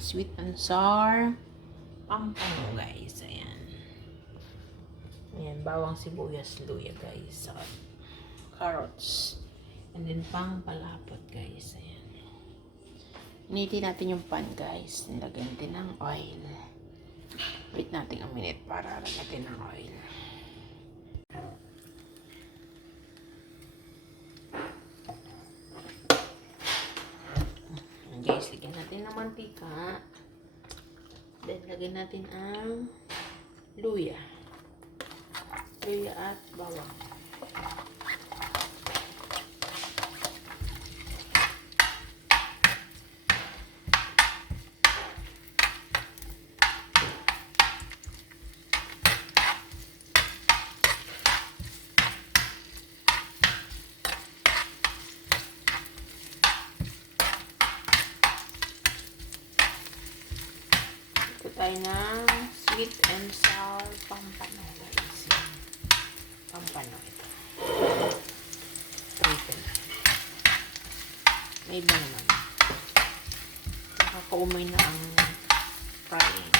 sweet and sour pampano, guys. Ayan. Ayan, bawang sibuyas, luya, guys. Saka carrots. And then, pang palapot, guys. Ayan. Initin natin yung pan, guys. Nilagyan natin ng oil. Wait natin a minute para lagyan ng oil. Ayan, guys, lagyan natin ng mantika. Then, lagyan natin ang luya. Luya at bawang. Ito tayo ng sweet and sour pampano, guys. Pampano ito. Ito na. May iba naman. Nakakaumay na ang frying.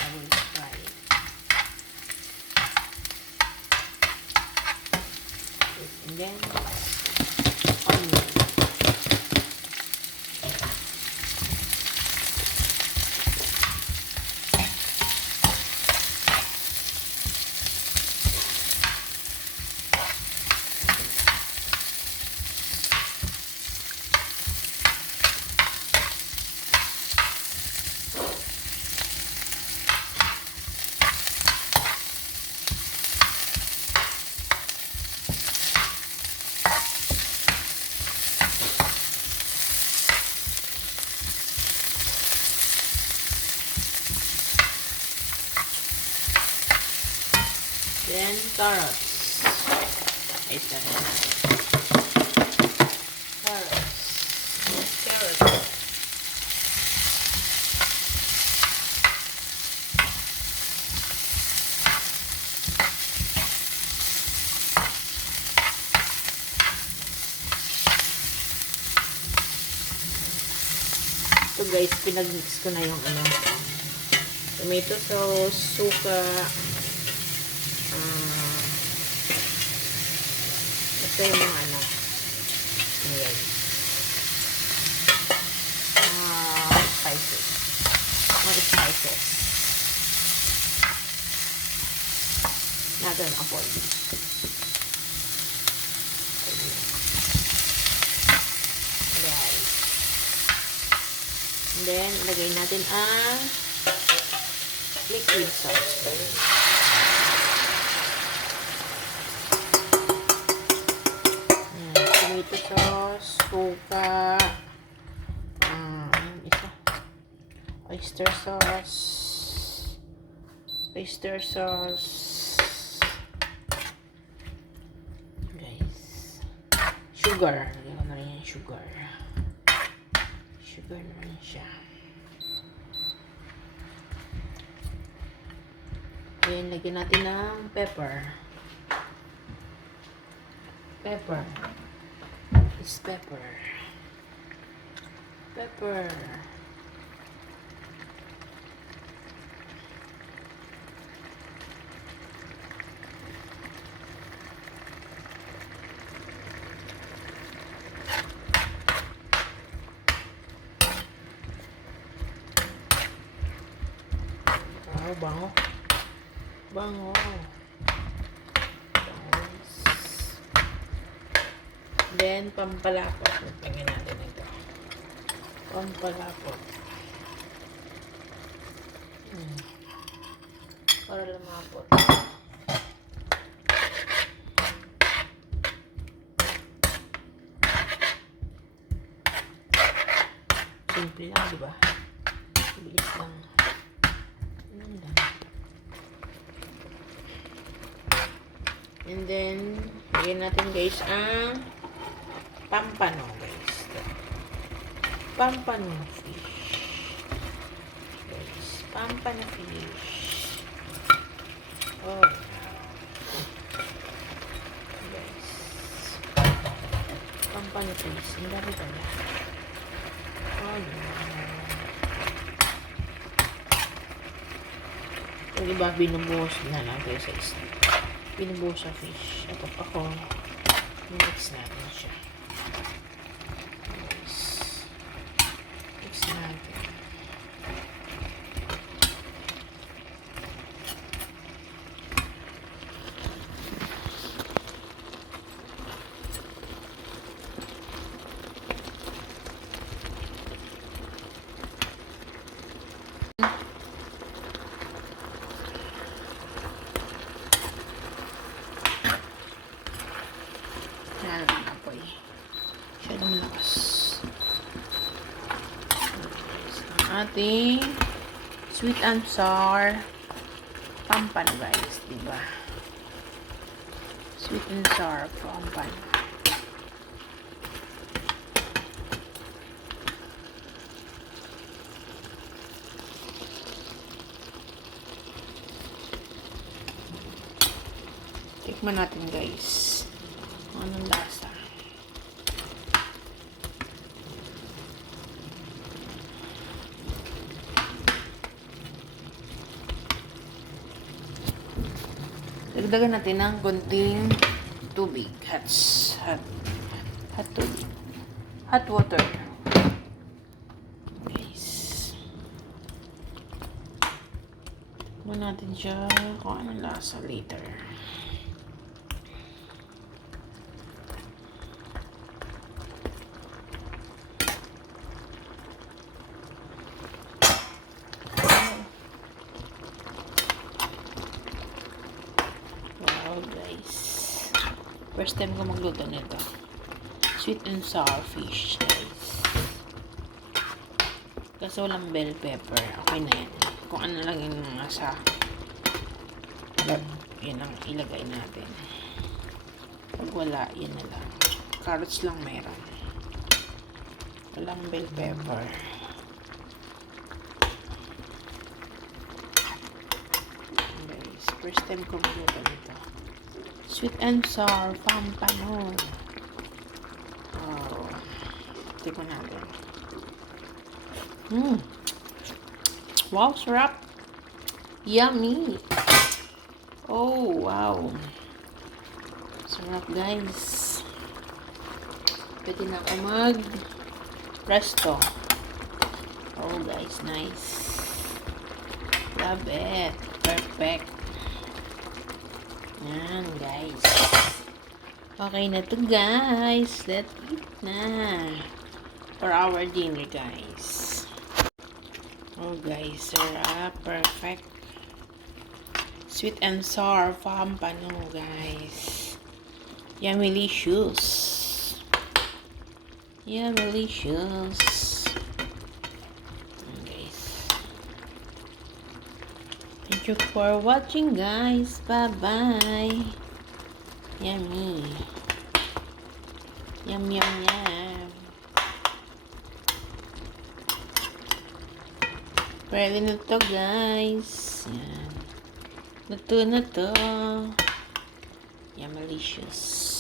Frying. And then, onion. Then, carrots. Ito na. Carrots. Ito, guys, pinag-mix ko na yung tomato sauce, suka, ito yung mga ayan. Spices. Mga spices. Natin apoy. Guys. And then, ilagay natin ang liquid sauce. Tomato sauce, suka, oyster sauce, guys, sugar, lagyan ko na rin yung sugar na rin siya. Then, lagyan natin ng pepper. Is pepper. Wow, bango. Then, pampalapot. Tingnan natin ito. Pampalapot. Para lumapot. Simple lang, diba? Bilis lang. And then, lagyan natin, guys, ang pampano, guys. Pampano fish. Guys, pampano fish. Oh, guys. Pampano fish. Ang dami pala. Oh, no. Yung iba, binubuhos na natin sa isda. Binubuhos sa fish. Ito pa ko. Mix natin siya. Mix natin. Yan ang apoy. Masyadong lakas. Ang ating sweet and sour pampan, guys. Diba? Sweet and sour pampan. Tikman natin, guys. Anong lasa? Dagdagan natin ng konting tubig. Hot tubig. Hot water. Guys. Tikman natin siya kung anong lasa later. Guys, first time ko magluto nito. Sweet and sour fish, guys. Kasi walang bell pepper, okay na yan. Kung ano lang yung nasa, yun ang ilagay natin. Pag wala, yun na lang. Carrots lang meron. Walang bell pepper. Guys, first time ko magluto nito. Sweet and sour pampano. Oh. Tikman natin. Wow, sarap. Yummy. Oh, wow. Sarap, guys. Pwede na ako mag-presto. Oh, guys, nice. Love it. Perfect. Yan, guys. Okay na to, guys. Let's eat na. For our dinner, guys. Oh, guys. Sarap. Perfect. Sweet and sour pampano, guys. Yummy-licious. Yummy-licious. Thank you for watching, guys. Bye-bye. Yummy. Yum, yum, yum. Pwede na to, guys. Yan. Luto na to. Yummy-licious.